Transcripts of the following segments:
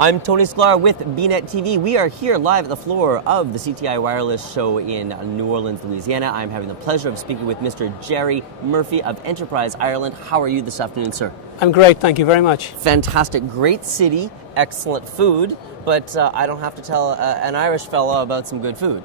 I'm Tony Sklar with bnetTV. We are here live at the floor of the CTI Wireless Show in New Orleans, Louisiana. I'm having the pleasure of speaking with Mr. Gerry Murphy of Enterprise Ireland. How are you this afternoon, sir? I'm great, thank you very much. Fantastic. Great city, excellent food, but I don't have to tell an Irish fella about some good food.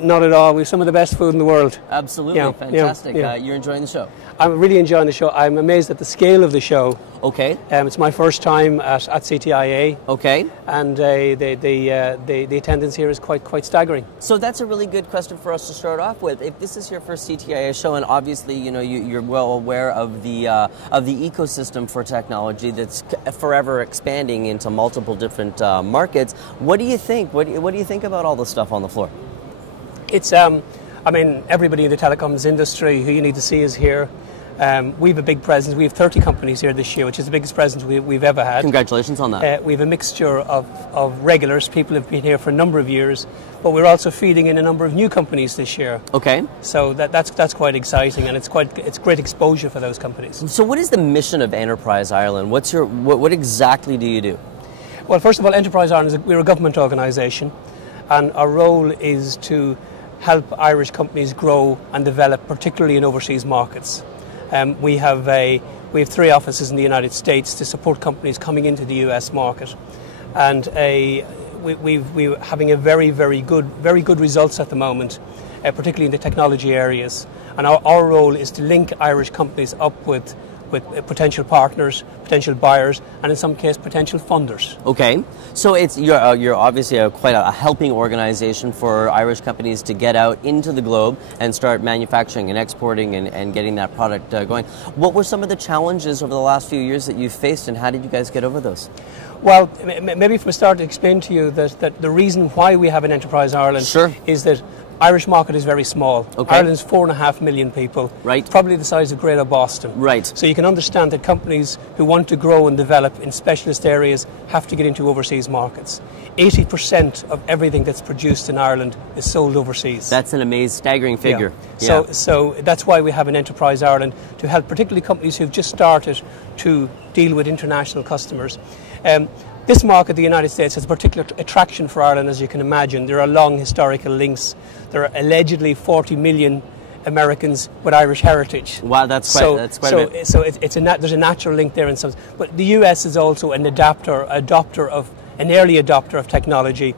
Not at all. We have some of the best food in the world. Absolutely. Yeah, fantastic. yeah. You're enjoying the show? I'm really enjoying the show. I'm amazed at the scale of the show. Okay. It's my first time at CTIA. Okay. And the attendance here is quite staggering. So that's a really good question for us to start off with. If this is your first CTIA show, and obviously you're well aware of the ecosystem for technology that's forever expanding into multiple different markets, what do you think? What do you think about all the stuff on the floor? It's I mean, everybody in the telecoms industry who you need to see is here. We have a big presence. We have 30 companies here this year, which is the biggest presence we've ever had. Congratulations on that. We have a mixture of regulars, people who have been here for a number of years, but we're also feeding in a number of new companies this year. Okay. So that's quite exciting, and it's great exposure for those companies. So what is the mission of Enterprise Ireland? What exactly do you do? Well, first of all, Enterprise Ireland, we're a government organisation, and our role is to help Irish companies grow and develop, particularly in overseas markets. We have 3 offices in the United States to support companies coming into the US market, and we're having a very good results at the moment, particularly in the technology areas. And our role is to link Irish companies up with potential partners, potential buyers, and in some case potential funders. Okay, so you're obviously quite a helping organization for Irish companies to get out into the globe and start manufacturing and exporting and getting that product going. What were some of the challenges over the last few years that you've faced, and how did you guys get over those? Well, maybe from the start to explain to you that the reason why we have an Enterprise Ireland is that Irish market is very small. Okay. Ireland's 4.5 million people. Right. Probably the size of Greater Boston. Right. So you can understand that companies who want to grow and develop in specialist areas have to get into overseas markets. 80% of everything that's produced in Ireland is sold overseas. That's an amazing, staggering figure. Yeah. So that's why we have an Enterprise Ireland, to help particularly companies who've just started to deal with international customers. This market, the United States, has a particular attraction for Ireland, as you can imagine. There are long historical links. There are allegedly 40 million Americans with Irish heritage. Wow, that's quite a bit. So there's a natural link there in some. But the US is also an early adopter of technology.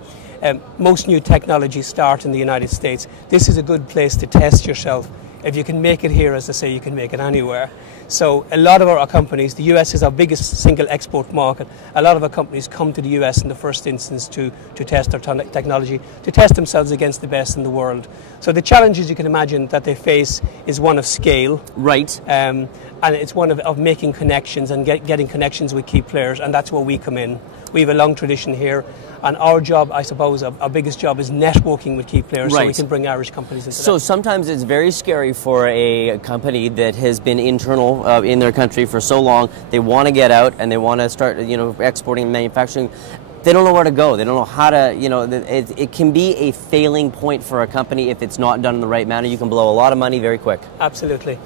Most new technologies start in the United States. This is a good place to test yourself. If you can make it here, as I say, you can make it anywhere. So a lot of our companies, the US is our biggest single export market. A lot of our companies come to the US in the first instance to test their technology, to test themselves against the best in the world. So the challenges you can imagine that they face is one of scale. Right. And it's one of making connections and getting connections with key players, and that's where we come in. We have a long tradition here, and our job, I suppose, our biggest job is networking with key players, so we can bring Irish companies into that. So sometimes it's very scary for a company that has been internal in their country for so long. They want to get out and they want to start, exporting and manufacturing. They don't know where to go. They don't know how to, it can be a failing point for a company if it's not done in the right manner. You can blow a lot of money very quick. Absolutely.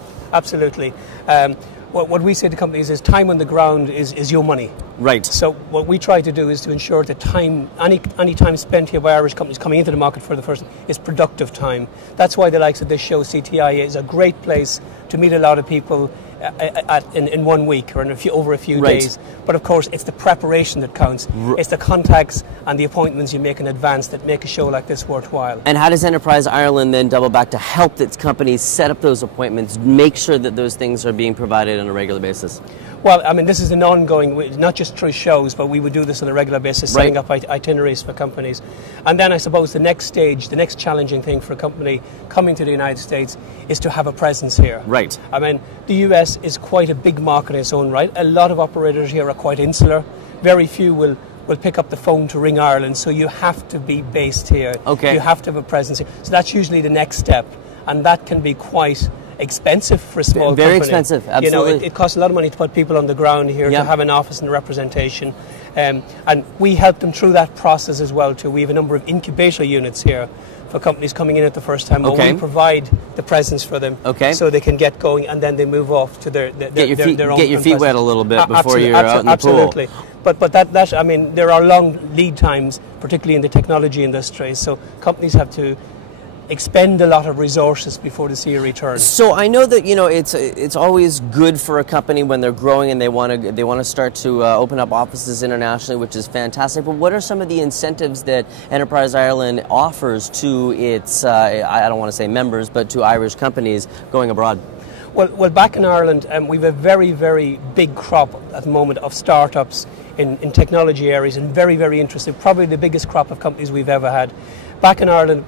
What we say to companies is time on the ground is your money. Right. So what we try to do is to ensure that any time spent here by Irish companies coming into the market for the first is productive time. That's why the likes of this show, CTIA, is a great place to meet a lot of people in 1 week or over a few days. But of course, it's the preparation that counts. It's the contacts and the appointments you make in advance that make a show like this worthwhile. And how does Enterprise Ireland then double back to help its companies set up those appointments, make sure that those things are being provided on a regular basis? Well, I mean, this is an ongoing, not just through shows, but we would do this on a regular basis, setting up itineraries for companies. And then I suppose the next stage, the next challenging thing for a company coming to the United States is to have a presence here. Right. I mean, the US is quite a big market in its own right. A lot of operators here are quite insular. Very few will pick up the phone to ring Ireland, so you have to be based here. Okay. You have to have a presence here. So that's usually the next step, and that can be quite expensive for a small company. Very expensive, absolutely. It costs a lot of money to put people on the ground here, to have an office and a representation. And we help them through that process as well too. We have a number of incubator units here for companies coming in at the first time. But we provide the presence for them so they can get going, and then they move off to their own. Get your feet wet a little bit before you're out in the pool. Absolutely. but that I mean, there are long lead times, particularly in the technology industry. So companies have to expend a lot of resources before they see a return. So I know that it's always good for a company when they're growing and they want to start to open up offices internationally, which is fantastic. But what are some of the incentives that Enterprise Ireland offers to its I don't want to say members, but to Irish companies going abroad? Well, back in Ireland, we have a very, very big crop at the moment of startups in technology areas, and very, very interesting. Probably the biggest crop of companies we've ever had. Back in Ireland,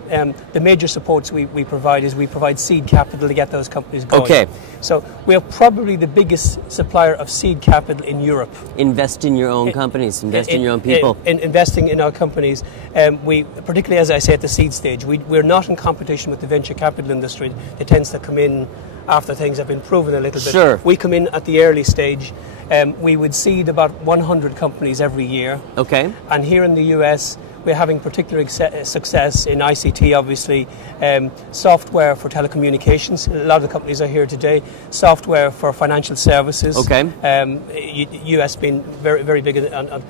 the major supports we provide is we provide seed capital to get those companies going. Okay. So we are probably the biggest supplier of seed capital in Europe. Invest in your own companies, invest in your own people. Investing in our companies. We, particularly as I say at the seed stage, we're not in competition with the venture capital industry. It tends to come in after things have been proven a little bit. Sure. We come in at the early stage. We would seed about 100 companies every year. Okay. And here in the US, we're having particular success in ICT, obviously, software for telecommunications. A lot of the companies are here today. Software for financial services. Okay. US being very, very big, and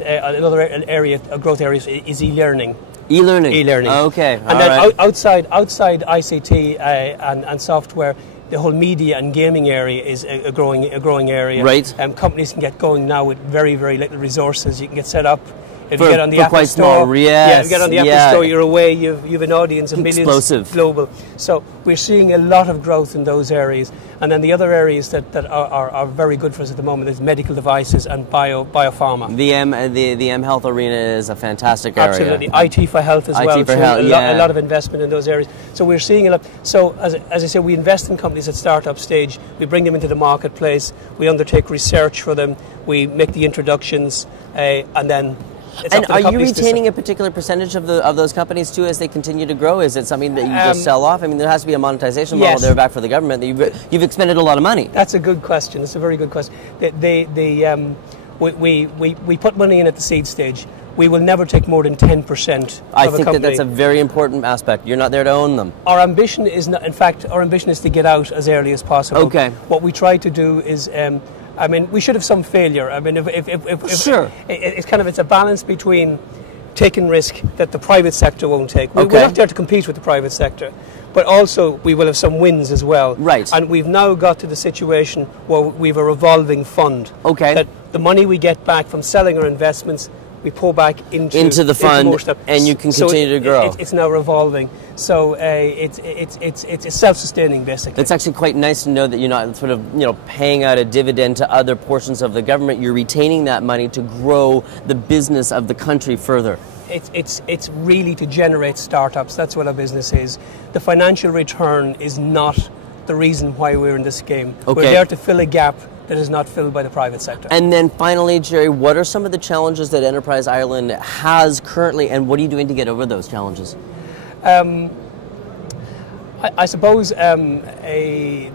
another area, a growth area, is e-learning. E-learning. E-learning. Okay. And then outside ICT and software, the whole media and gaming area is a growing area. Right. Companies can get going now with very, very little resources. You can get set up. If you For, get on the for Apple quite Store, small, yes, if you get on the Apple Store, you're away. You've an audience of millions, explosive, global. So we're seeing a lot of growth in those areas. And then the other areas that are very good for us at the moment is medical devices and biopharma. The M Health arena is a fantastic area. Absolutely, IT for health as well. IT for health, a lot of investment in those areas. So we're seeing a lot. So as I say, we invest in companies at startup stage. We bring them into the marketplace. We undertake research for them. We make the introductions, and then. And are you retaining a particular percentage of those companies too as they continue to grow? Is it something that you just sell off? I mean, there has to be a monetization model there back for the government. You've expended a lot of money. That's a good question. It's a very good question. We put money in at the seed stage. We will never take more than 10%. I think that's a very important aspect. You're not there to own them. Our ambition is not. In fact, our ambition is to get out as early as possible. Okay. What we try to do is. I mean, we should have some failure. I mean, if sure, it's a balance between taking risk that the private sector won't take. We're not there to compete with the private sector, but also we will have some wins as well. Right. And we've now got to the situation where we've a revolving fund. Okay. That the money we get back from selling our investments, we pour back into the fund, more stuff. and you can continue to grow. It's now revolving, so it's self-sustaining basically. It's actually quite nice to know that you're not sort of paying out a dividend to other portions of the government. You're retaining that money to grow the business of the country further. It's really to generate startups. That's what our business is. The financial return is not the reason why we're in this game. Okay. We're there to fill a gap that is not filled by the private sector. And then finally, Gerry, what are some of the challenges that Enterprise Ireland has currently, and what are you doing to get over those challenges? I suppose the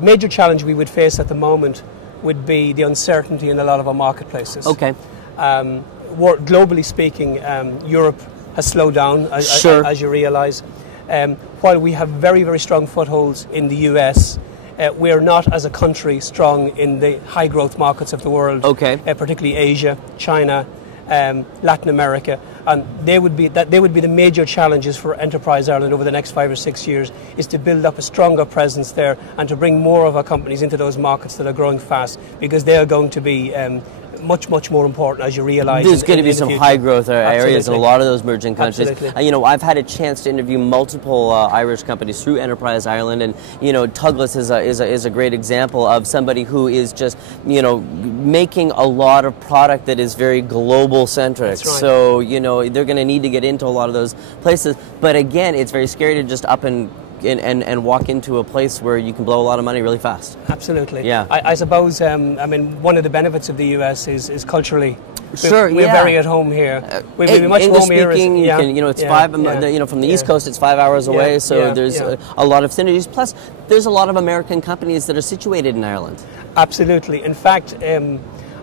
major challenge we would face at the moment would be the uncertainty in a lot of our marketplaces. Okay. Globally speaking, Europe has slowed down, as you realise. While we have very, very strong footholds in the US, we are not, as a country, strong in the high growth markets of the world. Okay. Particularly Asia, China, Latin America, and they would be the major challenges for Enterprise Ireland over the next 5 or 6 years, is to build up a stronger presence there and to bring more of our companies into those markets that are growing fast, because they are going to be much, much more important, as you realise. There's going to be some high growth areas in a lot of those emerging countries. I've had a chance to interview multiple Irish companies through Enterprise Ireland, and Douglas is a great example of somebody who is just making a lot of product that is very global centric. That's right. So they're going to need to get into a lot of those places. But again, it's very scary to just up and walk into a place where you can blow a lot of money really fast. Absolutely. Yeah. I suppose, one of the benefits of the US is culturally. Sure, we're very at home here. We're much English home here. speaking, it's from the East Coast, it's 5 hours away, so there's a lot of synergies. Plus, there's a lot of American companies that are situated in Ireland. Absolutely. In fact,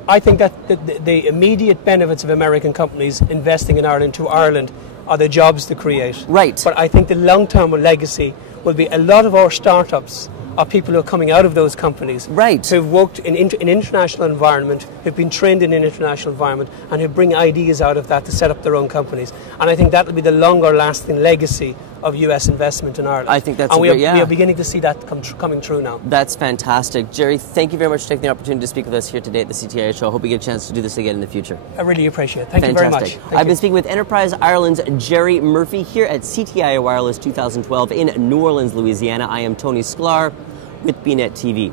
I think that the immediate benefits of American companies investing in Ireland to Ireland or the jobs to create. Right. But I think the long-term legacy will be a lot of our startups are people who are coming out of those companies, right, who've worked in international environment, who've been trained in an international environment, and who bring ideas out of that to set up their own companies. And I think that will be the longer-lasting legacy of US investment in Ireland. I think that's we are beginning to see that coming true now. That's fantastic. Gerry, thank you very much for taking the opportunity to speak with us here today at the CTIA show. I hope we get a chance to do this again in the future. I really appreciate it. Thank you very much. I've been speaking with Enterprise Ireland's Gerry Murphy here at CTIA Wireless 2012 in New Orleans, Louisiana. I am Tony Sklar with bnetTV.